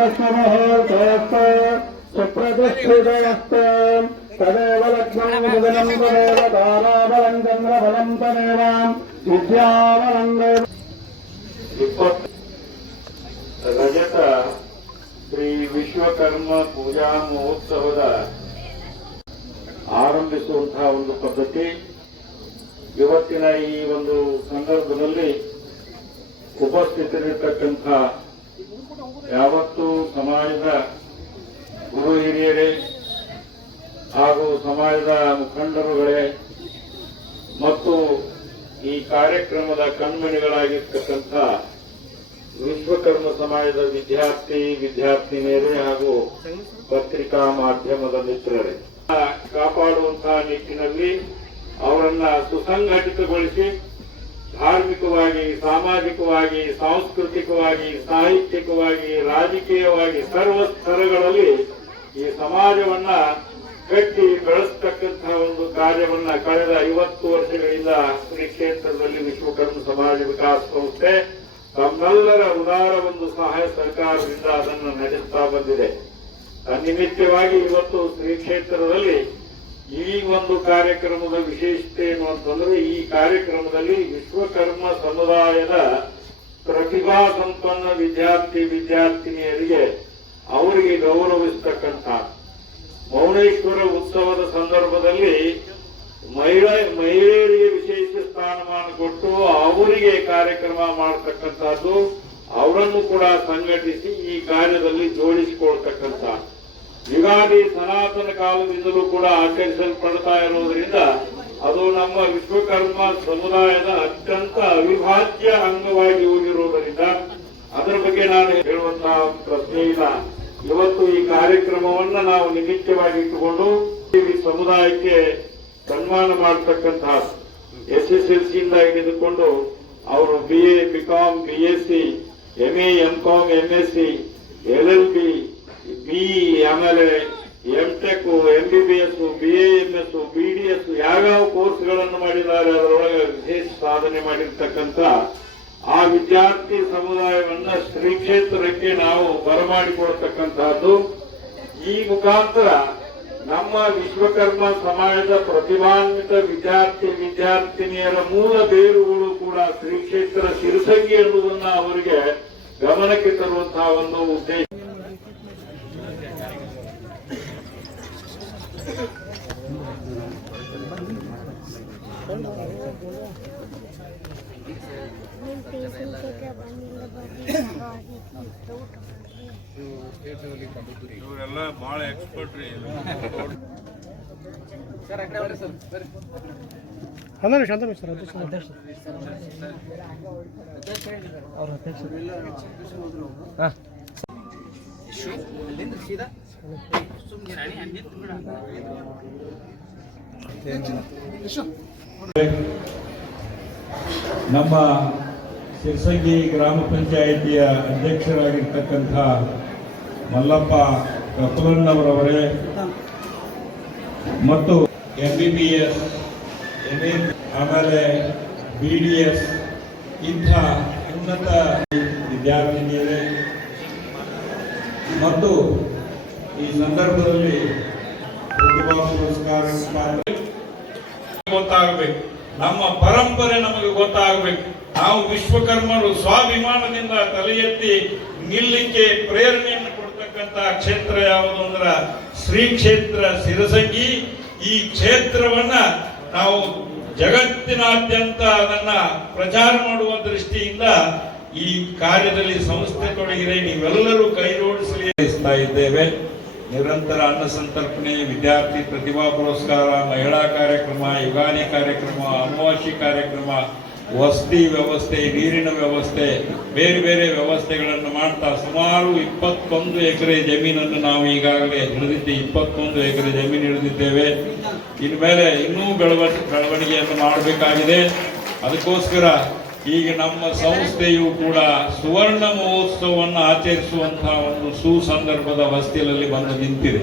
तस्ममुहूर्तोऽस्तु सुप्रतिष्ठितमस्तु तदेव लग्नं सुदिनं तदेव ताराबलं चन्द्रबलं तदेव विद्याबलं रजत ಶ್ರೀ ವಿಶ್ವಕರ್ಮ ಪೂಜಾ ಮಹೋತ್ಸವದ ಆರಂಭಿಸುವಂತಹ ಒಂದು ಪದ್ಧತಿ ಇವತ್ತಿನ ಈ ಒಂದು ಸಂದರ್ಭದಲ್ಲಿ ಉಪಸ್ಥಿತರಿರತಕ್ಕಂಥ ಯಾವತ್ತೂ ಸಮಾಜದ ಗುರು ಹಿರಿಯರೇ ಹಾಗೂ ಸಮಾಜದ ಮುಖಂಡರುಗಳೇ ಮತ್ತು ಈ ಕಾರ್ಯಕ್ರಮದ ಕಣ್ಮಣಿಗಳಾಗಿರ್ತಕ್ಕಂಥ ವಿಶ್ವಕರ್ಮ ಸಮಾಜದ ವಿದ್ಯಾರ್ಥಿನಿಯರೇ ಹಾಗೂ ಪತ್ರಿಕಾ ಮಾಧ್ಯಮದ ಮಿತ್ರರೇ ಕಾಪಾಡುವಂತಹ ನಿಟ್ಟಿನಲ್ಲಿ ಅವರನ್ನ ಸುಸಂಘಟಿತಗೊಳಿಸಿ ಧಾರ್ಮಿಕವಾಗಿ, ಸಾಮಾಜಿಕವಾಗಿ, ಸಾಂಸ್ಕೃತಿಕವಾಗಿ, ಸಾಹಿತ್ಯಿಕವಾಗಿ, ರಾಜಕೀಯವಾಗಿ ಸರ್ವ ಸ್ತರಗಳಲ್ಲಿ ಈ ಸಮಾಜವನ್ನ ಕಟ್ಟಿ ಬೆಳೆಸ್ತಕ್ಕಂತಹ ಒಂದು ಕಾರ್ಯವನ್ನ ಕಳೆದ 50 ವರ್ಷಗಳಿಂದ ಶ್ರೀ ಕ್ಷೇತ್ರದಲ್ಲಿ ವಿಶ್ವಕರ್ಮ ಸಮಾಜ ವಿಕಾಸ ಸಂಸ್ಥೆ ತಮ್ಮೆಲ್ಲರ ಉದಾರ ಒಂದು ಸಹಾಯ ಸರ್ಕಾರದಿಂದ ಅದನ್ನು ನಡೆಸ್ತಾ ಬಂದಿದೆ. ನಿಮಿತ್ತವಾಗಿ ಇವತ್ತು ಶ್ರೀ ಕ್ಷೇತ್ರದಲ್ಲಿ ಈ ಒಂದು ಕಾರ್ಯಕ್ರಮದ ವಿಶೇಷತೆ ಏನು ಅಂತಂದ್ರೆ, ಈ ಕಾರ್ಯಕ್ರಮದಲ್ಲಿ ವಿಶ್ವಕರ್ಮ ಸಮುದಾಯದ ಪ್ರತಿಭಾ ಸಂಪನ್ನ ವಿದ್ಯಾರ್ಥಿನಿಯರಿಗೆ ಅವರಿಗೆ ಗೌರವಿಸ್ತಕ್ಕಂಥ ಮೌನೇಶ್ವರ ಉತ್ಸವದ ಸಂದರ್ಭದಲ್ಲಿ ಮಹಿಳೆಯರಿಗೆ ವಿಶೇಷ ಸ್ಥಾನಮಾನ ಕೊಟ್ಟು ಅವರಿಗೆ ಕಾರ್ಯಕ್ರಮ ಮಾಡತಕ್ಕಂಥದ್ದು, ಅವರನ್ನು ಕೂಡ ಸಂಘಟಿಸಿ ಈ ಕಾರ್ಯದಲ್ಲಿ ಜೋಡಿಸಿಕೊಳ್ತಕ್ಕಂಥ ಯುಗಾದಿ ಸನಾತನ ಕಾಲದಿಂದಲೂ ಕೂಡ ಆಚರಿಸಲ್ಪಡ್ತಾ ಇರೋದ್ರಿಂದ ಅದು ನಮ್ಮ ವಿಶ್ವಕರ್ಮ ಸಮುದಾಯದ ಅತ್ಯಂತ ಅವಿಭಾಜ್ಯ ಅಂಗವಾಗಿ ಹೋಗಿರುವುದರಿಂದ ಅದರ ಬಗ್ಗೆ ನಾನು ಹೇಳುವಂತಹ ಪ್ರಶ್ನೆ ಇಲ್ಲ. ಇವತ್ತು ಈ ಕಾರ್ಯಕ್ರಮವನ್ನ ನಾವು ನಿಮಿತ್ತವಾಗಿ ಇಟ್ಟುಕೊಂಡು ಈ ಸಮುದಾಯಕ್ಕೆ ಸನ್ಮಾನ ಮಾಡತಕ್ಕಂತಹ SSLC ಇಂದ ಹಿಡಿದುಕೊಂಡು ಅವರು BA, BCom, BSc, MA, MCom, MSc, LLB, BE, ಆಮೇಲೆ MTech, MBBS, BAMS, BDS ಯಾವ್ಯಾವ ಕೋರ್ಸ್ಗಳನ್ನು ಮಾಡಿದ್ದಾರೆ ಅದರೊಳಗೆ ವಿಶೇಷ ಸಾಧನೆ ಮಾಡಿರ್ತಕ್ಕಂಥ ಆ ವಿದ್ಯಾರ್ಥಿ ಸಮುದಾಯವನ್ನ ಶ್ರೀ ಕ್ಷೇತ್ರಕ್ಕೆ ನಾವು ಬರಮಾಡಿಕೊಡ್ತಕ್ಕಂತಹದ್ದು. ಈ ಮುಖಾಂತರ ನಮ್ಮ ವಿಶ್ವಕರ್ಮ ಸಮಾಜದ ಪ್ರತಿಭಾನ್ವಿತ ವಿದ್ಯಾರ್ಥಿನಿಯರ ಮೂಲ ಬೇರುಗಳು ಕೂಡ ಶ್ರೀ ಕ್ಷೇತ್ರ ಶಿರಸಂಗಿ ಎನ್ನುವುದನ್ನ ಅವರಿಗೆ ಗಮನಕ್ಕೆ ತರುವಂತಹ ಒಂದು ಉದ್ದೇಶ. ಇವರೆಲ್ಲ ಬಹಳ ಎಕ್ಸ್ಪರ್ಟ್ ರೀ. ನಮ್ಮ ಶಿರಸಂಗಿ ಗ್ರಾಮ ಪಂಚಾಯಿತಿಯ ಅಧ್ಯಕ್ಷರಾಗಿರ್ತಕ್ಕಂಥ ಮಲ್ಲಪ್ಪ ಕಪಲಣ್ಣವರವರೇ ಮತ್ತು MBBS, MA, ಆಮೇಲೆ BDS ಇಂಥ ಉನ್ನತ ವಿದ್ಯಾರ್ಥಿನಿಯರೇ ಮತ್ತು ಈ ಸಂದರ್ಭದಲ್ಲಿ ಪ್ರತಿಭಾ ಪುರಸ್ಕಾರ ಗೊತ್ತಾಗಬೇಕು, ನಮ್ಮ ಪರಂಪರೆ ನಮಗೆ ಗೊತ್ತಾಗಬೇಕು. ನಾವು ವಿಶ್ವಕರ್ಮರು ಸ್ವಾಭಿಮಾನದಿಂದ ತಲೆ ಎತ್ತಿ ನಿಲ್ಲಕ್ಕೆ ಪ್ರೇರಣೆಯನ್ನು ಕೊಡ್ತಕ್ಕಂಥ ಕ್ಷೇತ್ರ ಯಾವುದು ಅಂದ್ರ ಶ್ರೀ ಕ್ಷೇತ್ರ ಶಿರಸಂಗಿ. ಈ ಕ್ಷೇತ್ರವನ್ನ ನಾವು ಜಗತ್ತಿನಾದ್ಯಂತ ಅದನ್ನ ಪ್ರಚಾರ ಮಾಡುವ ದೃಷ್ಟಿಯಿಂದ ಈ ಕಾರ್ಯದಲ್ಲಿ ಸಂಸ್ಥೆ ತೊಡಗಿದೆ. ನೀವೆಲ್ಲರೂ ಕೈ ಜೋಡಿಸಲಿಸ್ತಾ ಇದ್ದೇವೆ. ನಿರಂತರ ಅನ್ನ ಸಂತರ್ಪಣೆ, ವಿದ್ಯಾರ್ಥಿ ಪ್ರತಿಭಾ ಪುರಸ್ಕಾರ, ಮಹಿಳಾ ಕಾರ್ಯಕ್ರಮ, ಯುಗಾದಿ ಕಾರ್ಯಕ್ರಮ, ಅಮಾವಾಸ್ಯೆ ಕಾರ್ಯಕ್ರಮ, ವಸತಿ ವ್ಯವಸ್ಥೆ, ನೀರಿನ ವ್ಯವಸ್ಥೆ, ಬೇರೆ ಬೇರೆ ವ್ಯವಸ್ಥೆಗಳನ್ನು ಮಾಡ್ತಾ ಸುಮಾರು 21 ಎಕರೆ ಜಮೀನನ್ನು ನಾವು ಈಗಾಗಲೇ ಹಿಡಿದಿದ್ದೇವೆ. 21 ಎಕರೆ ಜಮೀನು ಹಿಡಿದಿದ್ದೇವೆ. ಇನ್ಮೇಲೆ ಇನ್ನೂ ಬೆಳವಣಿಗೆಯನ್ನು ಮಾಡಬೇಕಾಗಿದೆ. ಅದಕ್ಕೋಸ್ಕರ ಈಗ ನಮ್ಮ ಸಂಸ್ಥೆಯು ಕೂಡ ಸುವರ್ಣ ಮಹೋತ್ಸವವನ್ನು ಆಚರಿಸುವಂತಹ ಒಂದು ಸುಸಂದರ್ಭದ ಹೊಸ್ತಿಲಲ್ಲಿ ಬಂದು ನಿಂತಿದೆ.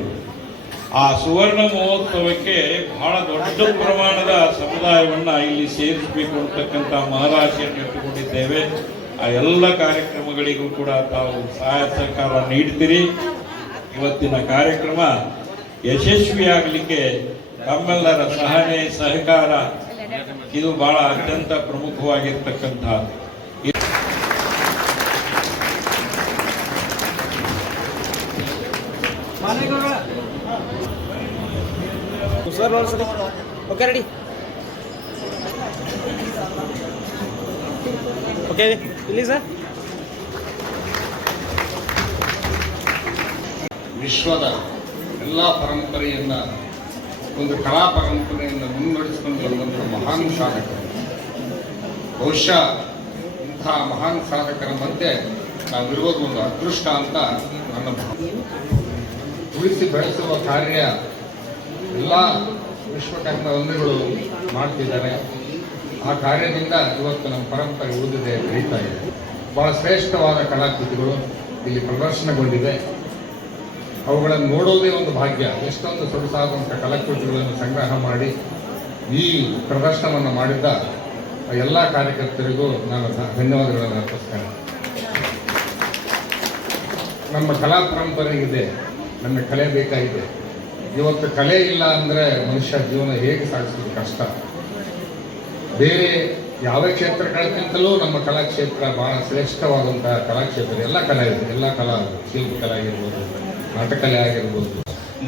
ಆ ಸುವರ್ಣ ಮಹೋತ್ಸವಕ್ಕೆ ಬಹಳ ದೊಡ್ಡ ಪ್ರಮಾಣದ ಸಮುದಾಯವನ್ನ ಇಲ್ಲಿ ಸೇರಿಸಬೇಕು ಅಂತಕ್ಕಂಥ ಮಹದಾಶೆಯನ್ನು ಇಟ್ಟುಕೊಂಡಿದ್ದೇವೆ. ಆ ಎಲ್ಲ ಕಾರ್ಯಕ್ರಮಗಳಿಗೂ ಕೂಡ ತಾವು ಸಹಾಯ ಸಹಕಾರ ನೀಡ್ತೀರಿ. ಇವತ್ತಿನ ಕಾರ್ಯಕ್ರಮ ಯಶಸ್ವಿಯಾಗಲಿಕ್ಕೆ ತಮ್ಮೆಲ್ಲರ ಸಹನೆ ಸಹಕಾರ ಇದು ಬಹಳ ಅತ್ಯಂತ ಪ್ರಮುಖವಾಗಿರ್ತಕ್ಕಂಥ. ಓಕೆ ರೆಡಿ ಓಕೆ ಇಲ್ಲಿ ಸರ್. ವಿಶ್ವದ ಎಲ್ಲ ಪರಂಪರೆಯನ್ನು ಒಂದು ಕಲಾ ಪರಂಪರೆಯನ್ನು ಮುನ್ನಡೆಸಿಕೊಂಡು ಬಂದಂಥ ಮಹಾನ್ ಸಾಧಕರು. ಬಹುಶಃ ಇಂತಹ ಮಹಾನ್ ಸಾಧಕರ ಮಧ್ಯೆ ನಾವಿರೋದು ಒಂದು ಅದೃಷ್ಟ ಅಂತ ನನ್ನ ಭಾವನೆ. ಉಳಿಸಿ ಬೆಳೆಸುವ ಕಾರ್ಯ ಎಲ್ಲ ವಿಶ್ವಕರ್ಮ ಬಂಧುಗಳು ಮಾಡ್ತಿದ್ದಾರೆ. ಆ ಕಾರ್ಯದಿಂದ ಇವತ್ತು ನಮ್ಮ ಪರಂಪರೆ ಉಳಿದಿದೆ, ಬೆಳೀತಾ ಇದೆ. ಬಹಳ ಶ್ರೇಷ್ಠವಾದ ಕಲಾಕೃತಿಗಳು ಇಲ್ಲಿ ಪ್ರದರ್ಶನಗೊಂಡಿದೆ. ಅವುಗಳನ್ನು ನೋಡೋದೇ ಒಂದು ಭಾಗ್ಯ. ಎಷ್ಟೊಂದು ಸೊಗಸಾದಂಥ ಕಲಾಕೃತಿಗಳನ್ನು ಸಂಗ್ರಹ ಮಾಡಿ ಈ ಪ್ರದರ್ಶನವನ್ನು ಮಾಡಿದ್ದ ಎಲ್ಲ ಕಾರ್ಯಕರ್ತರಿಗೂ ನಾನು ಧನ್ಯವಾದಗಳನ್ನು ಅರ್ಪಿಸ್ತೇನೆ. ನಮ್ಮ ಕಲಾ ಪರಂಪರೆ ಇದೆ, ನಮ್ಮ ಕಲೆ ಬೇಕಾಗಿದೆ. ಇವತ್ತು ಕಲೆ ಇಲ್ಲ ಅಂದರೆ ಮನುಷ್ಯ ಜೀವನ ಹೇಗೆ ಸಾಗಿಸೋದು ಕಷ್ಟ. ಬೇರೆ ಯಾವ ಕ್ಷೇತ್ರಗಳಕ್ಕಿಂತಲೂ ನಮ್ಮ ಕಲಾಕ್ಷೇತ್ರ ಬಹಳ ಶ್ರೇಷ್ಠವಾದಂತಹ ಕಲಾಕ್ಷೇತ್ರ. ಎಲ್ಲ ಕಲೆ ಇದೆ, ಎಲ್ಲ ಕಲಾ, ಶಿಲ್ಪಕಲೆ ಆಗಿರ್ಬೋದು, ನಾಟಕಲೆ ಆಗಿರ್ಬೋದು.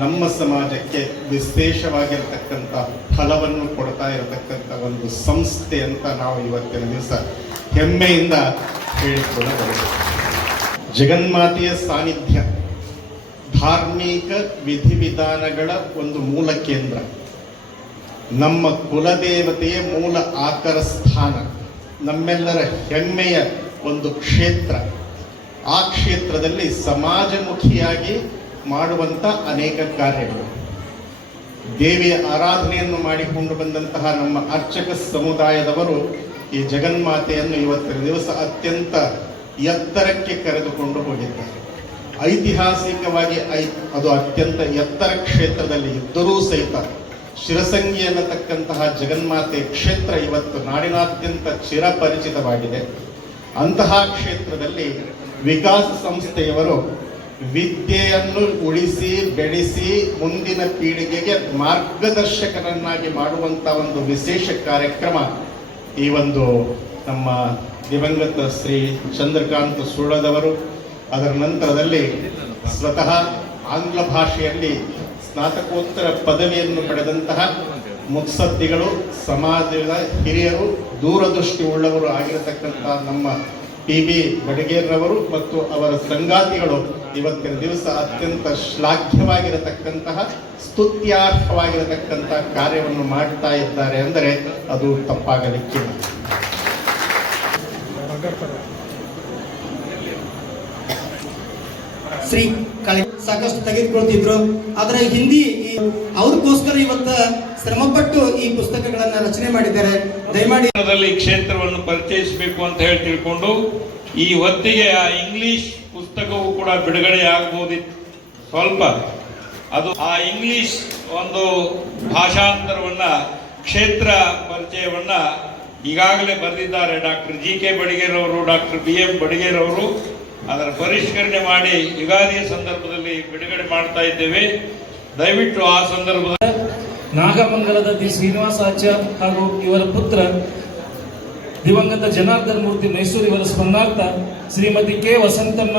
ನಮ್ಮ ಸಮಾಜಕ್ಕೆ ವಿಶೇಷವಾಗಿರತಕ್ಕಂಥ ಫಲವನ್ನು ಕೊಡ್ತಾ ಇರತಕ್ಕಂಥ ಒಂದು ಸಂಸ್ಥೆ ಅಂತ ನಾವು ಇವತ್ತಿನ ದಿವಸ ಹೆಮ್ಮೆಯಿಂದ ಹೇಳಿಕೊಳ್ಳಬಹುದು. ಜಗನ್ಮಾತೆಯ ಸಾನ್ನಿಧ್ಯ, ಧಾರ್ಮಿಕ ವಿಧಿವಿಧಾನಗಳ ಒಂದು ಮೂಲ ಕೇಂದ್ರ, ನಮ್ಮ ಕುಲದೇವತೆಯ ಮೂಲ ಆಕರ ಸ್ಥಾನ, ನಮ್ಮೆಲ್ಲರ ಹೆಮ್ಮೆಯ ಒಂದು ಕ್ಷೇತ್ರ. ಆ ಕ್ಷೇತ್ರದಲ್ಲಿ ಸಮಾಜಮುಖಿಯಾಗಿ ಮಾಡುವಂಥ ಅನೇಕ ಕಾರ್ಯಗಳು, ದೇವಿಯ ಆರಾಧನೆಯನ್ನು ಮಾಡಿಕೊಂಡು ಬಂದಂತಹ ನಮ್ಮ ಅರ್ಚಕ ಸಮುದಾಯದವರು ಈ ಜಗನ್ಮಾತೆಯನ್ನು ಇವತ್ತಿನ ದಿವಸ ಅತ್ಯಂತ ಎತ್ತರಕ್ಕೆ ಕರೆದುಕೊಂಡು ಹೋಗಿದ್ದಾರೆ. ಐತಿಹಾಸಿಕವಾಗಿ ಅದು ಅತ್ಯಂತ ಎತ್ತರ ಕ್ಷೇತ್ರದಲ್ಲಿ ಇದ್ದರೂ ಸಹಿತ ಶಿರಸಂಗಿ ಅನ್ನತಕ್ಕಂತಹ ಜಗನ್ಮಾತೆ ಕ್ಷೇತ್ರ ಇವತ್ತು ನಾಡಿನಾದ್ಯಂತ ಚಿರಪರಿಚಿತವಾಗಿದೆ. ಅಂತಹ ಕ್ಷೇತ್ರದಲ್ಲಿ ವಿಕಾಸ ಸಂಸ್ಥೆಯವರು ವಿದ್ಯೆಯನ್ನು ಉಳಿಸಿ ಬೆಳೆಸಿ ಮುಂದಿನ ಪೀಳಿಗೆಗೆ ಮಾರ್ಗದರ್ಶಕರನ್ನಾಗಿ ಮಾಡುವಂಥ ಒಂದು ವಿಶೇಷ ಕಾರ್ಯಕ್ರಮ ಈ ಒಂದು ನಮ್ಮ ದಿವಂಗತ ಶ್ರೀ ಚಂದ್ರಕಾಂತ್ ಸುಳ್ಳದವರು. ಅದರ ನಂತರದಲ್ಲಿ ಸ್ವತಃ ಆಂಗ್ಲ ಭಾಷೆಯಲ್ಲಿ ಸ್ನಾತಕೋತ್ತರ ಪದವಿಯನ್ನು ಪಡೆದಂತಹ ಮುತ್ಸದ್ದಿಗಳು, ಸಮಾಜದ ಹಿರಿಯರು, ದೂರದೃಷ್ಟಿ ಉಳ್ಳವರು ಆಗಿರತಕ್ಕಂಥ ನಮ್ಮ PB ಬಡಗೇರ್ರವರು ಮತ್ತು ಅವರ ಸಂಗಾತಿಗಳು ಇವತ್ತಿನ ದಿವಸ ಅತ್ಯಂತ ಶ್ಲಾಘ್ಯವಾಗಿರತಕ್ಕಂತಹ, ಸ್ತುತ್ಯಾರ್ಹವಾಗಿರತಕ್ಕಂತಹ ಕಾರ್ಯವನ್ನು ಮಾಡ್ತಾ ಇದ್ದಾರೆ ಅಂದರೆ ಅದು ತಪ್ಪಾಗಲಿಕ್ಕಿಲ್ಲ. ಶ್ರೀ ಕಳೆ ಸಾಕಷ್ಟು ತೆಗೆದುಕೊಳ್ತಿದ್ರು. ಆದರೆ ಹಿಂದಿ ಅವ್ರಿಗೋಸ್ಕರ ಇವತ್ತು ಶ್ರಮಪಟ್ಟು ಈ ಪುಸ್ತಕಗಳನ್ನ ರಚನೆ ಮಾಡಿದ್ದಾರೆ. ದಯಮಾಡಿ ಕ್ಷೇತ್ರವನ್ನು ಪರಿಚಯಿಸಬೇಕು ಅಂತ ಹೇಳಿ ತಿಳ್ಕೊಂಡು ಈ ಹೊತ್ತಿಗೆ ಆ ಇಂಗ್ಲಿಷ್ ಪುಸ್ತಕವು ಕೂಡ ಬಿಡುಗಡೆ ಆಗಬಹುದಿತ್ತು. ಸ್ವಲ್ಪ ಅದು ಆ ಇಂಗ್ಲಿಷ್ ಒಂದು ಭಾಷಾಂತರವನ್ನ, ಕ್ಷೇತ್ರ ಪರಿಚಯವನ್ನ ಈಗಾಗಲೇ ಬರೆದಿದ್ದಾರೆ ಡಾಕ್ಟರ್ GK ಬಡಿಗೇರ್ ಅವರು, ಡಾಕ್ಟರ್ BM ಬಡಿಗೇರ್ ಅವರು. ಅದರ ಪರಿಷ್ಕರಣೆ ಮಾಡಿ ಯುಗಾದಿಯ ಸಂದರ್ಭದಲ್ಲಿ ಬಿಡುಗಡೆ ಮಾಡ್ತಾ ಇದ್ದೇವೆ. ದಯವಿಟ್ಟು ಆ ಸಂದರ್ಭದಲ್ಲಿ ನಾಗಮಂಗಲದ ದಿ ಶ್ರೀನಿವಾಸಾಚಾರ್ಯ ಹಾಗೂ ಇವರ ಪುತ್ರ ದಿವಂಗತ ಜನಾರ್ದನ ಮೂರ್ತಿ ಮೈಸೂರು ಇವರ ಸ್ಮರಣಾರ್ಥ ಶ್ರೀಮತಿ K ವಸಂತಮ್ಮ,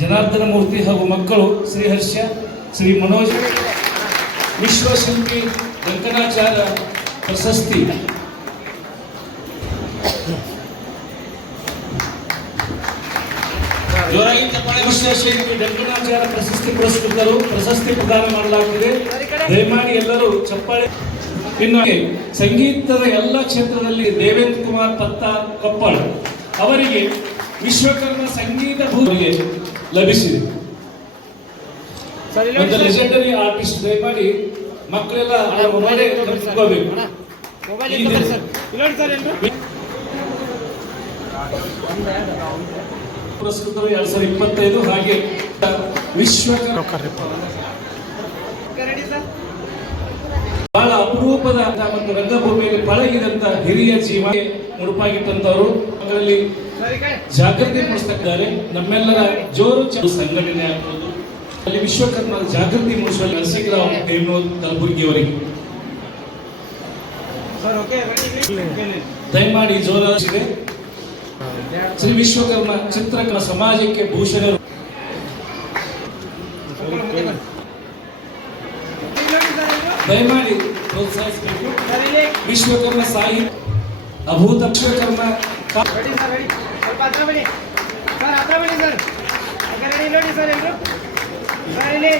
ಜನಾರ್ದನ ಮೂರ್ತಿ ಹಾಗೂ ಮಕ್ಕಳು ಶ್ರೀ ಹರ್ಷ, ಶ್ರೀ ಮನೋಜ್, ವಿಶ್ವಶಿಲ್ಪಿ ವೆಂಕಟಾಚಾರ್ಯ ಪ್ರಶಸ್ತಿ ವಿಶ್ವಶಿಲ್ಪಿ ವೆಂಕಟಾಚಾರ್ಯ ಪ್ರಶಸ್ತಿ ಪುರಸ್ಕೃತರು ಪ್ರಶಸ್ತಿ ಪ್ರದಾನ ಮಾಡಲಾಗುತ್ತದೆ. ದಯಮಾಡಿ ಎಲ್ಲರೂ ಚಪ್ಪಾಳೆ. ಇನ್ನು ಸಂಗೀತದ ಎಲ್ಲ ಕ್ಷೇತ್ರದಲ್ಲಿ ದೇವೇಂದ್ರ ಕುಮಾರ್ ಪತ್ತಾರ್ ಕೊಪ್ಪಳ ಅವರಿಗೆ ವಿಶ್ವಕರ್ಮ ಸಂಗೀತ ಭೂಮಿಗೆ ಲಭಿಸಿದೆ. ಒಂದು ಲೆಜೆಂಡರಿ ಆರ್ಟಿಸ್ಟ್. ದಯಮಾಡಿ ಮಕ್ಕಳೆಲ್ಲ ಪುರಸ್ಕೃತರು 2025. ಹಾಗೆ ಬಹಳ ಅಪರೂಪದ ಮತ್ತು ರಂಗಭೂಮಿಯಲ್ಲಿ ಪಳಗಿದಂತ ಹಿರಿಯ ಜೀವ ಮುಡುಪಾಗಿಟ್ಟಂತವರು. ಅದರಲ್ಲಿ ಜಾಗೃತಿ ಮೂಡಿಸ್ತಾ ಇದ್ದಾರೆ. ನಮ್ಮೆಲ್ಲರ ಜೋರು ಸಂಘಟನೆ ಆಗ್ಬೋದು, ಅಲ್ಲಿ ವಿಶ್ವಕರ್ಮ ಜಾಗೃತಿ ಮೂಡಿಸುವಲ್ಲಿ ನರಸಿಂಹರಾವ್ ಹೇಮೂರ್ ಕಲಬುರ್ಗಿಯವರಿಗೆ ಸರ್ ಓಕೆ ದಯಮಾಡಿ ಜೋರಾಗಿದೆ. ಶ್ರೀ ವಿಶ್ವಕರ್ಮ ಚಿತ್ರಕಲಾ ಸಮಾಜಕ್ಕೆ ಭೂಷಣ ದಯಮಾಡಿ ಪ್ರೋತ್ಸಾಹಿಸಬೇಕು. ವಿಶ್ವಕರ್ಮ ಸಾಹಿತ್ಯ ಅಭೂತ ವಿಶ್ವಕರ್ಮ ರೆಡಿ ಸರ್ ರೆಡಿ ಸ್ವಲ್ಪ ಹತ್ರ ಬನ್ನಿ ಸರ್ ಹತ್ರ ಬನ್ನಿ ಸರ್ ಓಕೆ ರೆಡಿ ನೋಡಿ ಸರ್ ಎಲ್ಲರೂ ಸರ್ ಇಲ್ಲಿ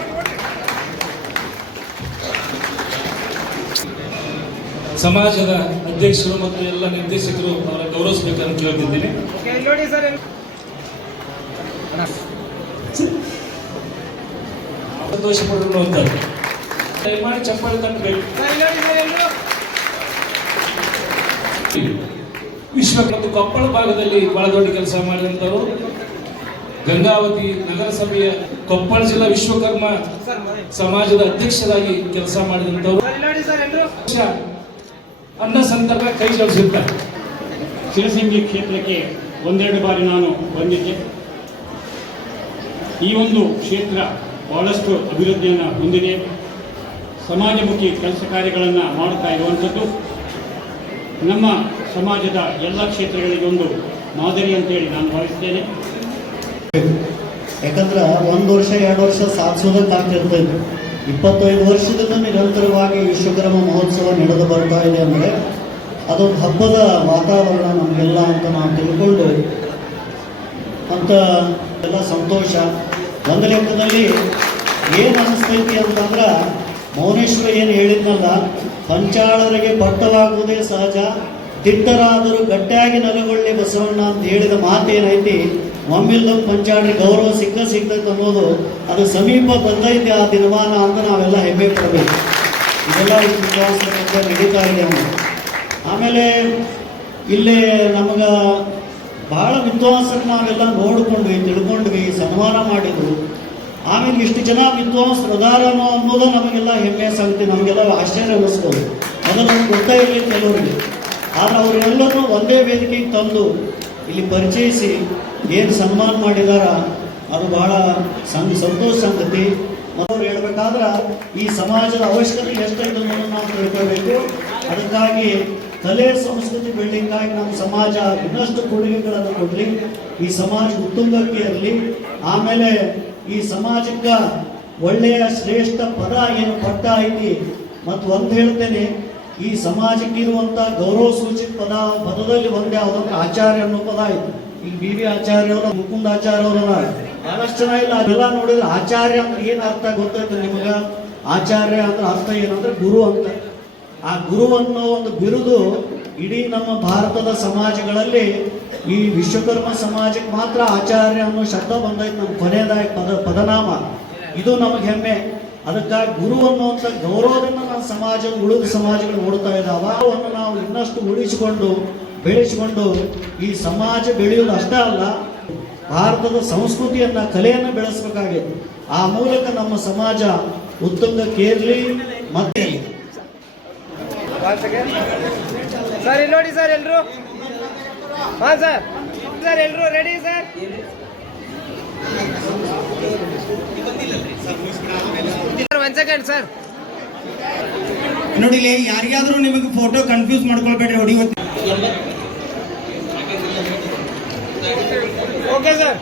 ಸಮಾಜದ ಅಧ್ಯಕ್ಷರು ಮತ್ತು ಎಲ್ಲ ನಿರ್ದೇಶಕರು ಅವರ ಗೌರವಿಸಬೇಕಂತ ಕೇಳ್ತಿದ್ದೀನಿ. ಓಕೆ ಇಲ್ಲಿ ನೋಡಿ ಸರ್ ಸಂತೋಷ ಪಡುವಂಥದ್ದು ದಯಮಾಡಿ ಚಪ್ಪಾಳೆ ತಟ್ಟಬೇಕು. ಸರ್ ಇಲ್ಲಿ ನೋಡಿ ಸರ್ ಎಲ್ಲರೂ ವಿಶ್ವ ಮತ್ತು ಕೊಪ್ಪಳ ಭಾಗದಲ್ಲಿ ಬಹಳ ದೊಡ್ಡ ಕೆಲಸ ಮಾಡಿದಂಥವರು ಗಂಗಾವತಿ ನಗರಸಭೆಯ ಕೊಪ್ಪಳ ಜಿಲ್ಲಾ ವಿಶ್ವಕರ್ಮ ಸಮಾಜದ ಅಧ್ಯಕ್ಷರಾಗಿ ಕೆಲಸ ಮಾಡಿದಂಥವರು ಸರ್ ಇಲ್ಲಿ ನೋಡಿ ಸರ್ ಎಲ್ಲರೂ ಅನ್ನ ಸಂದರ್ಭ ಕೈ ಜೋಡಿಸಿದ್ದಾರೆ. ಶಿರಸಿಂಗಿ ಕ್ಷೇತ್ರಕ್ಕೆ ಒಂದೆರಡು ಬಾರಿ ನಾನು ಬಂದಿದ್ದೆ. ಈ ಒಂದು ಕ್ಷೇತ್ರ ಬಹಳಷ್ಟು ಅಭಿವೃದ್ಧಿಯನ್ನು ಹೊಂದಿದೆ. ಸಮಾಜಮುಖಿ ಕೆಲಸ ಕಾರ್ಯಗಳನ್ನು ಮಾಡುತ್ತಾ ಇರುವಂಥದ್ದು ನಮ್ಮ ಸಮಾಜದ ಎಲ್ಲ ಕ್ಷೇತ್ರಗಳಿಗೆ ಒಂದು ಮಾದರಿ ಅಂತೇಳಿ ನಾನು ಭಾವಿಸ್ತೇನೆ. ಯಾಕಂದ್ರೆ 1 ವರ್ಷ 2 ವರ್ಷ ಸಾಧಿಸೋದಕ್ಕಾಗ್ತಿರ್ತಾ ಇತ್ತು. 25 ವರ್ಷದಿಂದ ನಿರಂತರವಾಗಿ ವಿಶ್ವಕರ್ಮ ಮಹೋತ್ಸವ ನಡೆದು ಬರ್ತಾ ಇದೆ ಅಂದರೆ ಅದೊಂದು ಹಬ್ಬದ ವಾತಾವರಣ ನಮಗೆಲ್ಲ ಅಂತ ನಾವು ತಿಳ್ಕೊಂಡು ಅಂತ ಎಲ್ಲ ಸಂತೋಷ. ಒಂದು ಲೆಕ್ಕದಲ್ಲಿ ಏನು ಅನ್ನಿಸ್ತೈತಿ ಅಂತಂದ್ರೆ ಮೌನೇಶ್ವರ ಏನು ಹೇಳಿದ್ನಲ್ಲ, ಪಂಚಾಳರಿಗೆ ಪಟ್ಟವಾಗುವುದೇ ಸಹಜ, ದಿಟ್ಟರಾದರೂ ಗಟ್ಟಿಯಾಗಿ ನೆಲೆಗೊಳ್ಳಿ ಬಸವಣ್ಣ ಅಂತ ಹೇಳಿದ ಮಾತೇನೈತಿ, ಒಮ್ಮಿಲ್ಲೊಂದು ಪಂಚಾಳರಿಗೆ ಗೌರವ ಸಿಗ್ತೈತೆ ಅನ್ನೋದು ಅದು ಸಮೀಪ ಬಂದೈತೆ ಆ ದಿನಮಾನ ಅಂತ ನಾವೆಲ್ಲ ಹೆಮ್ಮೆ ಪಡಬೇಕು. ಇದೆಲ್ಲ ವಿಶ್ವಾಸ ನಡೀತಾ ಇದೆ. ಆಮೇಲೆ ಇಲ್ಲಿ ನಮಗೆ ಬಹಳ ವಿದ್ವಾಂಸರು ನಾವೆಲ್ಲ ನೋಡಿಕೊಂಡ್ವಿ, ತಿಳ್ಕೊಂಡ್ವಿ, ಸನ್ಮಾನ ಮಾಡಿದ್ರು. ಆಮೇಲೆ ಇಷ್ಟು ಜನ ವಿದ್ವಾಂಸರು ಅದಾರ ಅನ್ನೋದು ನಮಗೆಲ್ಲ ಹೆಮ್ಮೆ ಸಂಗತಿ, ನಮಗೆಲ್ಲ ಆಶ್ಚರ್ಯ ಅನ್ನಿಸ್ಬೋದು. ಮೊದಲು ನಮ್ಗೆ ಗೊತ್ತೇ ಇರಲಿ ಕೆಲವರಿಗೆ. ಆದರೆ ಅವರೆಲ್ಲರೂ ಒಂದೇ ವೇದಿಕೆಗೆ ತಂದು ಇಲ್ಲಿ ಪರಿಚಯಿಸಿ ಏನು ಸನ್ಮಾನ ಮಾಡಿದಾರ ಅದು ಬಹಳ ಸಂತೋಷ ಸಂಗತಿ. ಮೊದಲು ಹೇಳ್ಬೇಕಾದ್ರೆ ಈ ಸಮಾಜದ ಅವಶ್ಯಕತೆ ಎಷ್ಟೈತೆ ಅನ್ನೋದನ್ನು ನಾವು ತಿಳ್ಕೊಳ್ಬೇಕು. ಅದಕ್ಕಾಗಿ ಕಲೆ ಸಂಸ್ಕೃತಿ ಬೆಳಲಿಕ್ಕಾಗಿ ನಮ್ಮ ಸಮಾಜ ಇನ್ನಷ್ಟು ಕೊಡುಗೆಗಳನ್ನು ಕೊಡಲಿ, ಈ ಸಮಾಜ ಉತ್ತುಂಗಕ್ಕೆ ಇರಲಿ. ಆಮೇಲೆ ಈ ಸಮಾಜಕ್ಕೆ ಒಳ್ಳೆಯ ಶ್ರೇಷ್ಠ ಪದ ಏನು ಪಟ್ಟ ಐತಿ. ಮತ್ತು ಒಂದು ಹೇಳ್ತೇನೆ, ಈ ಸಮಾಜಕ್ಕಿರುವಂಥ ಗೌರವ ಸೂಚಕ ಪದದಲ್ಲಿ ಒಂದು ಯಾವುದಂದ್ರೆ ಆಚಾರ್ಯ ಅನ್ನೋ ಪದ ಐತಿ. ಈಗ ಬಿ ಆಚಾರ್ಯ ಅವರ, ಮುಕುಂದ ಆಚಾರ್ಯ ಅವರ ಬಹಳಷ್ಟು ಜನ ಇಲ್ಲ. ಅದೆಲ್ಲ ನೋಡಿದ್ರೆ ಆಚಾರ್ಯ ಅಂದ್ರೆ ಏನು ಅರ್ಥ ಗೊತ್ತಾಯ್ತು ನಿಮಗೆ? ಆಚಾರ್ಯ ಅಂದ್ರೆ ಅರ್ಥ ಏನಂದ್ರೆ ಗುರು ಅಂತ. ಆ ಗುರು ಅನ್ನೋ ಒಂದು ಬಿರುದು ಇಡೀ ನಮ್ಮ ಭಾರತದ ಸಮಾಜಗಳಲ್ಲಿ ಈ ವಿಶ್ವಕರ್ಮ ಸಮಾಜಕ್ಕೆ ಮಾತ್ರ ಆಚಾರ್ಯ ಅನ್ನೋ ಶಬ್ದ ಬಂದೈತೆ. ನಮ್ಮ ಕೊನೆಯದಾಗಿ ಪದನಾಮ ಇದು ನಮಗೆ ಹೆಮ್ಮೆ. ಅದಕ್ಕಾಗಿ ಗುರು ಅನ್ನುವಂಥ ಗೌರವದಿಂದ ನಮ್ಮ ಸಮಾಜ ಉಳಿದ ಸಮಾಜಗಳು ನೋಡ್ತಾ ಇದ್ದಾವ. ಅವನ್ನು ನಾವು ಇನ್ನಷ್ಟು ಉಳಿಸಿಕೊಂಡು ಬೆಳೆಸಿಕೊಂಡು ಈ ಸಮಾಜ ಬೆಳೆಯುವುದು ಅಷ್ಟೇ ಅಲ್ಲ, ಭಾರತದ ಸಂಸ್ಕೃತಿಯನ್ನು ಕಲೆಯನ್ನು ಬೆಳೆಸಬೇಕಾಗಿದೆ. ಆ ಮೂಲಕ ನಮ್ಮ ಸಮಾಜ ಉತ್ತುಂಗಕ್ಕೇರಲಿ. ಮತ್ತೆ ಸರ್ ಇಲ್ಲಿ ನೋಡಿ ಸರ್ ಎಲ್ಲರೂ ಹಾಂ ಸರ್ ಸರ್ ಎಲ್ಲರೂ ready sir one second sir ನೋಡಿ ಯಾರಿಗಾದ್ರೂ ನಿಮಗೆ ಫೋಟೋ ಕನ್ಫ್ಯೂಸ್ ಮಾಡ್ಕೊಳ್ಬೇಡ್ರಿ. ಹೊಡಿ ಓಕೆ ಸರ್